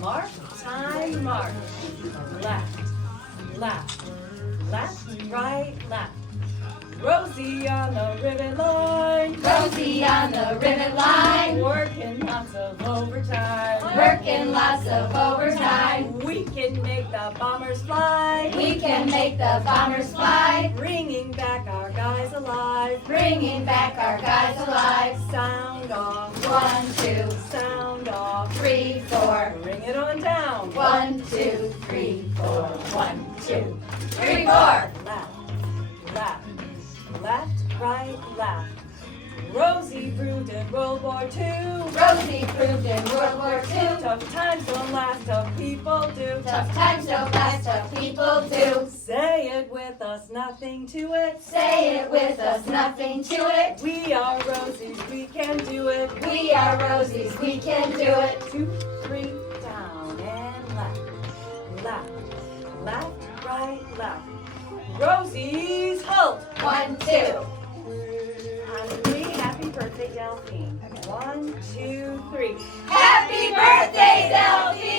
March time, march. Left, left, left, right, left. Rosie on the rivet line. Rosie on the rivet line. Working lots of overtime. Working lots of overtime. We can make the bombers fly. We can make the bombers fly. Bringing back our guys alive. Bringing back our guys alive. Sound off. 1, 2, Sound off. 3, 4. Bring it on down. 1, 2, 3, 4. 1, 2, 3, 4. Left, left, left, right, left. Rosie proved in World War II. Rosie proved in World War II. Tough times don't last, tough people do. Tough times don't last, tough people do. Say it with us, nothing to it. Say it with us, nothing to it. We are Rosies, we can do it. We are Rosies, we can do it. 2, 3, down and left, left, left, right, left. Rosie's halt. 1, 2. On 3, happy birthday, Delphine. 1, 2, 3. Happy birthday, Delphine!